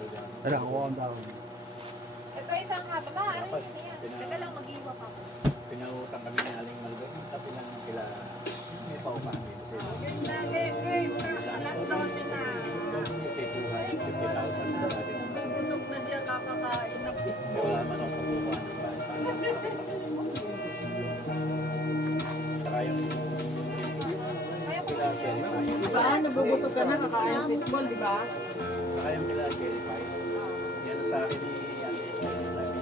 Ano, ako ang daw. Ito isang haba. Ma, ano yun yan? Teka lang, mag-iwa pa ako. Pinautang kami ni Aling Maldo. Tapi lang kila may paupahan din. Alas 12 na. Busog na siya kakakain ng fishball. Wala man akong pagkukuha ng bata. Saka yung kila Jerry Pie. Diba? Nabubusog ka na kakain ng fishball, diba? Saka yung kila Jerry Pie. Yan sa akin ni Ate. Sabi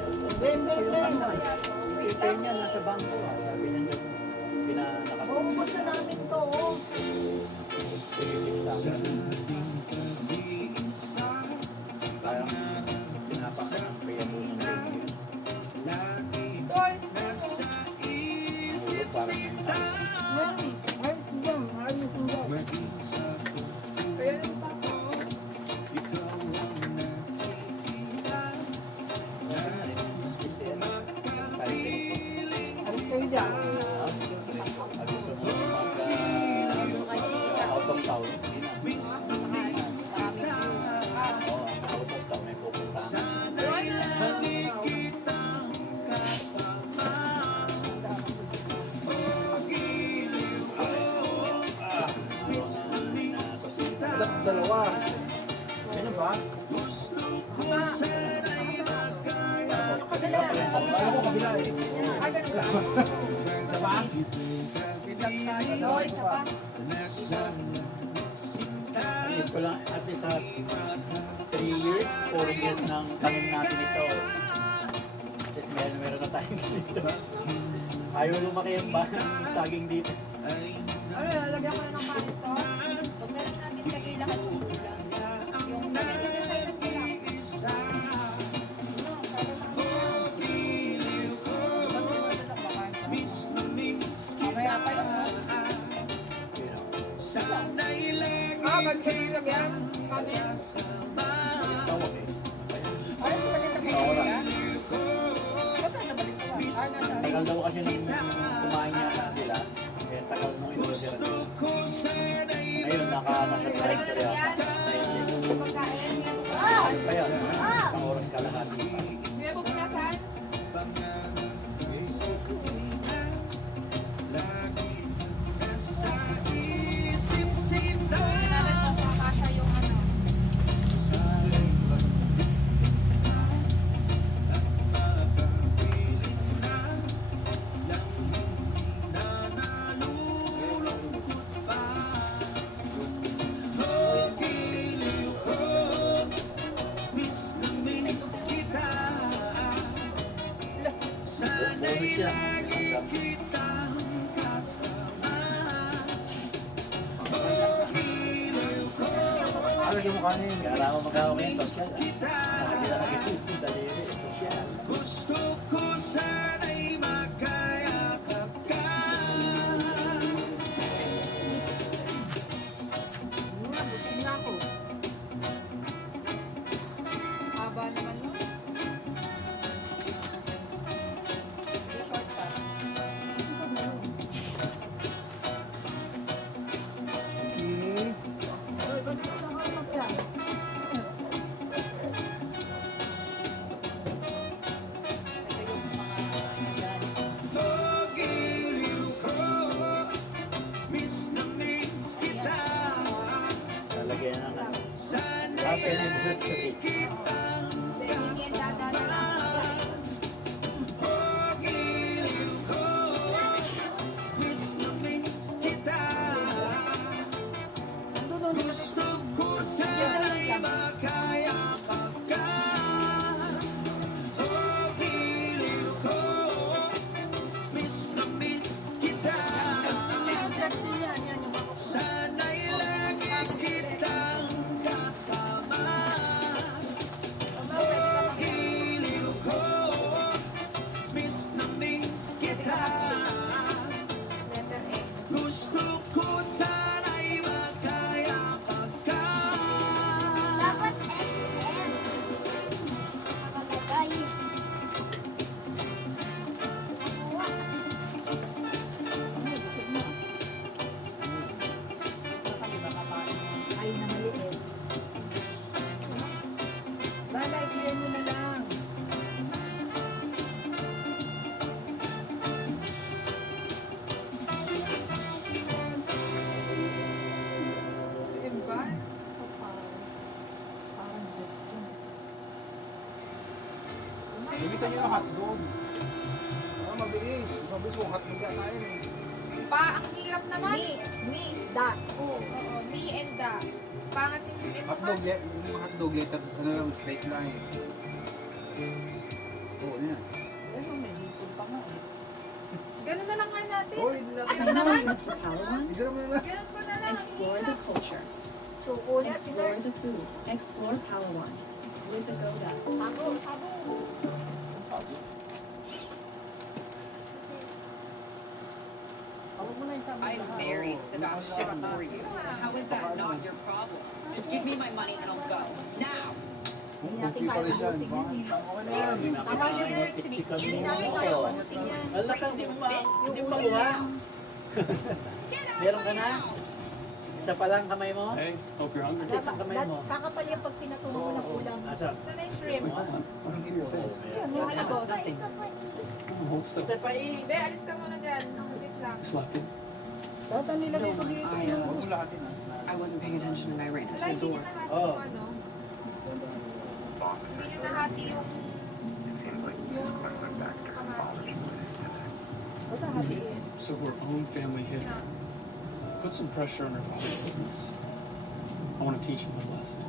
niya, Ben. Pipay niya nasa bangko. Sabi niya, pinanakapag. Maubos na namin to. Parang pinapakan ang payabo ng baby. Boys, Ulo parang Alis kayo dyan. out of town. Out of town may pupuntahan. Dalawa. Sino ba? Ako ko kabila eh. Diba? oh, isa pa. Is ko lang at least 3 years, 4 years ng tanim natin ito. Tapos meron na tayo dito. Ayaw lumaki yung saging dito. Ay, lagyan ko na ng panit to. Huwag na lang natin lagay lahat yung ulam. Yung nalagyan tayo ng ulam. Mamaya pa yun, ha? Ba't kayo lagyan? Panit? Tawag eh. Ay, sa balik na kayo lagyan? Ba't nasa balik ko? Tagal daw kasi nung kumain yata sila. Kaya tagal nung in-order. Ngayon, nasa Balik ko na lang yan. Pagkain. Kaya, isang oras kalahati pa. Kuya, pupunasan? Kailangan mo makakasya yung ano. Bonus yan. Lagyan mo kanin. Kaya ako magawa ko yung social. Nakakita ka ito. Isang daliri. Social. Gusto ko sana'y makayakap ka. Busog na ako. Haba naman yun. Short pa. Uy, ba't ito lang ako magyan? Ito yung mga Limitan nyo ng hotdog. Mabilis. Mabilis kung hotdog yata yun eh. Pa, ang hirap naman. Da. Oo. Oo, me and the. Pangat yung Hotdog, yung mga hotdog, letter, ano lang, straight line. Oo, yan. Ano, may hipon pa nga eh. Ganun na lang nga natin. Oo, hindi natin Ano naman? Palawan, Hindi naman na. Ganun ko na lang. explore the culture, So, una si explore nurse. the food, explore Palawan with the Goda. Sabo, sabo. Huwag mo na isama I lahat. married Sebastian for you. How is that not your problem? Just give me my money and I'll go. Now! Kung Natin pa rin yan, tayo baka- ubusin yan okay na yan. How about you work to me? Hindi natin tayo ubusin yan. Wala kang hindi mo makuha. Get out Meron of ka my na? house! Isa pa lang kamay mo? Hey, hope you're hungry. Isa isang kamay mo. Kakapal yung pag pinatungo ng ulam. Asa? Sana yung shrimp. Anong process? Yan, Yung wala labos. pa. Isa pa. Hold still. Isa pa eh. Be, alis ka muna dyan. Wait lang. Slapping. Dapat nilagay ko dito I, yung Huwag mo lahatin ah. I wasn't paying attention and I ran Wala, into the hindi nyo door. nahati Oh. yung ano. Hindi nyo nahati yung kamatis. Basta hatiin. So her own family hit her. Put some pressure on her father's business. I want to teach him a lesson.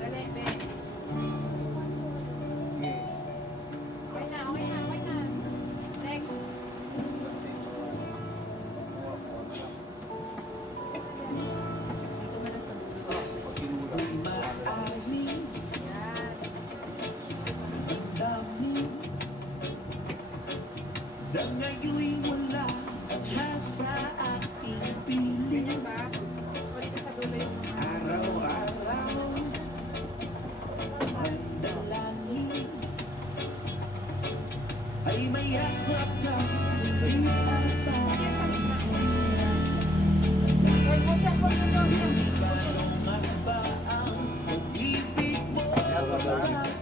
Dali, be. Okay na, okay na, okay na. Next. Dito mo na sa dulo. Pag tinulak, Yan. Na ngayon'y wala at nasa aking piling. Ganyan ba? O dito sa dulo yung mga... Araw-araw ang dalangin ay mayakap ka hindi Huwag mo dyan, huwag mo dyan. Paano ba ang pag-ibig mo babalik?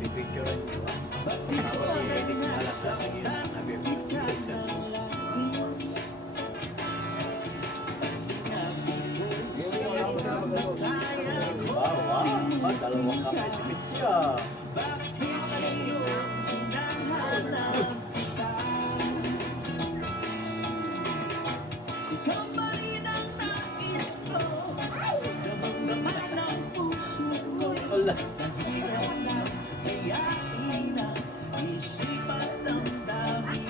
Pipicturean nyo. Tapos i-edit nyo alam sa akin. Sabi mo. Wow, wow. Dalawang kamay si Mitzi ah. Ikaw pa rin ang nais ko, damang-daman ang puso ko. Wala. Kayain ang isip at damdamin.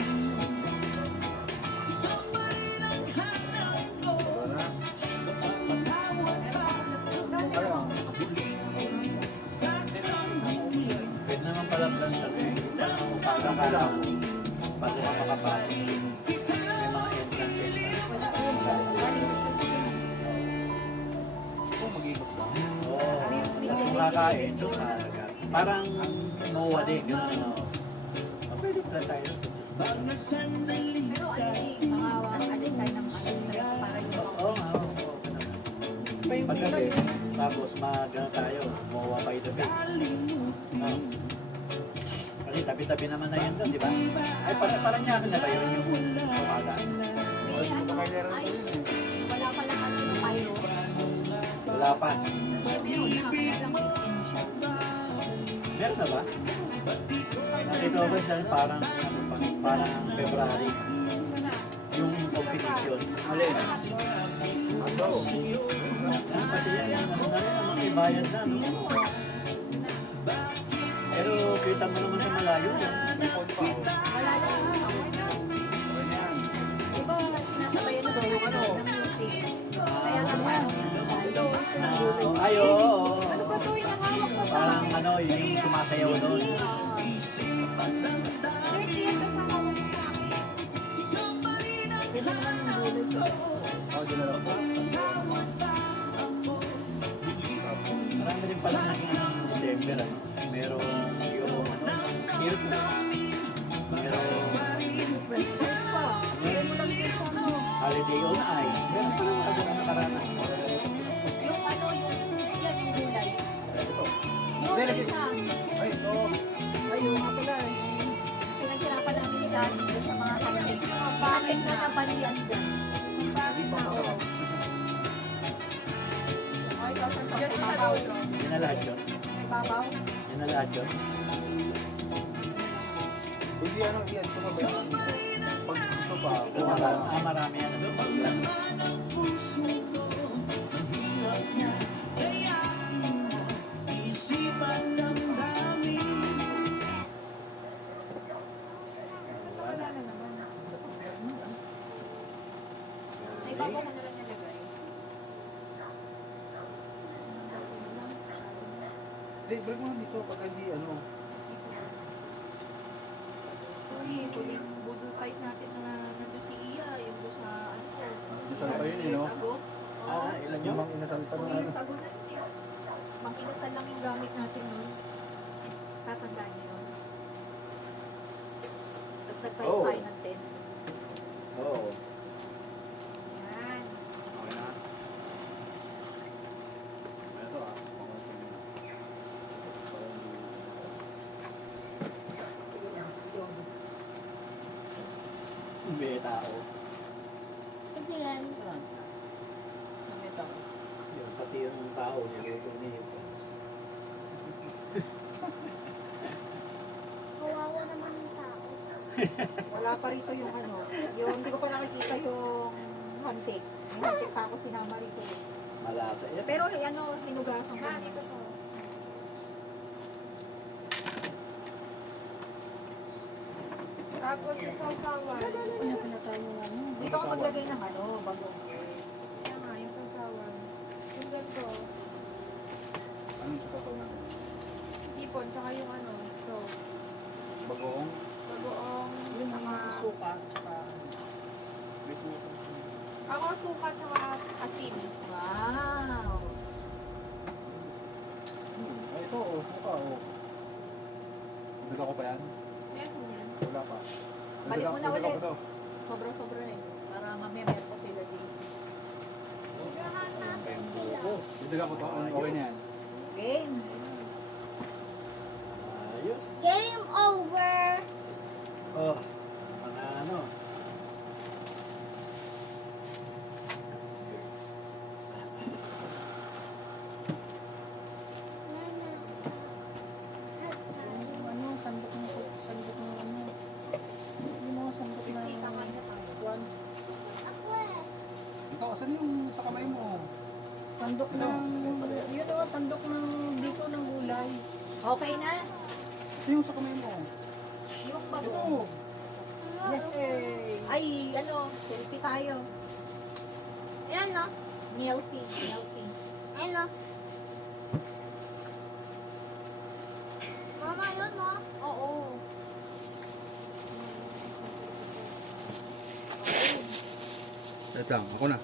Ikaw pa rin ang hanap ko, mapapatawad pa Ano? sa sanggigil. Pwede naman pala plan sa para ka lang bago ka makapasok. May mga entrance exam. Kung mag-ikot lang. Oo. Kung kakain, doon ka agad. Parang MOA din, gano'n ano. Pwede plan tayo sa Tuesday. Mga sandali Pero ano eh, mga alis tayo ng stress para yung Oo nga, oo. Paggabi, tapos gano'n tayo, MOA by the bay. Oh. Kasi tabi-tabi naman na yun doon, di ba? Ay, parang yakin na kayo yung umaga. Mas makakailangan ko yun eh. wala pa lang ano yung pyro. Wala pa. Meron, nakakalang 15 siya. Meron na ba? Nakita ko sa parang, ano pa, parang February. Yung competition. Mali. Ano? Pati yan, ano na rin, naman may bayad na, no? Pero kita mo naman sa malayo. May phone pa ako. Wala lang. Okay na yan. Diba, sinasabayan na daw yung ano, ng music. Kaya naman, Ay, oo, oo. Ano ba ito? Yung hawak mo ba? Parang ano, yung sumasayaw doon. Pero hindi yan kasama mo sa akin. Oh, di na lang po. Marami din pala naging December, ano? Merong yung ano, circus. Merong Bigyan mo lang din sa ano. holiday on ice. Meron pa naman agad ang nakaraan. Yung ano, yung yan, yung gulay. Ito. Yung Hindi, isa, Ay, ito. ayun nga pala eh. Pinaghirapan namin ni Daddy doon sa mga holiday. Bakit na napaliyas dyan? Bakit na, oo. Ay, ikaw saan to? Diyan Sa sa babaw. dulo. Yan na lahat yun. Sa babaw? Yan na lahat yun. Hindi ano, yan. Ito ba ba yun dito? Pag gusto pa. Marami yan. Nasusulan. puso ko ang hirap niya, kayain mo isipan ng dami. Wala na naman. Sa ibabaw mo na lang nilagay. Hindi, balik mo lang dito pagka hindi ano. Kasi budol fight natin na nandun si Iya, yung doon sa ano ko. Inasal pa yun eh, no? Years ago. Oo. Ilan Yung yun? mga inasal pa 2 na ano. years ago na yun eh. Mang inasal lang yung gamit natin nun. Tatandaan niyo yun. Tapos nag-type Oh. tayo ng 10. Oo. Yan. Okay na. Ito ah. May tao. Saan? Yun, pati yung tao niluto niya yung Kawawa naman yung tao. Wala pa rito yung ano. Yung hindi ko pa nakikita yung hantik. May hantik pa ako sinama rito. eh. malasa yan. Pero ano, hinugasan ko niya. Tapos yung sausawan. Dito ako maglagay ng ano, bagong. Kaya nga, yung sausawan. Yung ganito. Anong totoo natin? Tipon, tsaka yung ano, so, Bagoong. bagoong, Yung tsaka, mga suka, tsaka May puto. ako suka, tsaka asin. Wow! Ay, ito oh. Suka oh. Dala ko pa yan? May asin yan. Wala pa. Balik mo na Dala ulit. ko to. Sobra-sobra na ito. Para mamaya meron pa sila Daisy. Dala ko to. Okay na yan. Game! Ayos. Game over! Oh, mga ano. yung ano, sandok ng ano. Yung mga sandok na Sita ka na tayo. kwan. Ikaw, asan yung sa kamay mo? Sandok ng, yun o, sandok ng dito ng gulay. Okay na? Ito yung sa kamay mo. Yung Ito. bago. Yay! Ay, ano, selfie tayo. Ayan no? Selfie, selfie. Ayan no? Mama, yun no? Oo. Wait lang, ako na.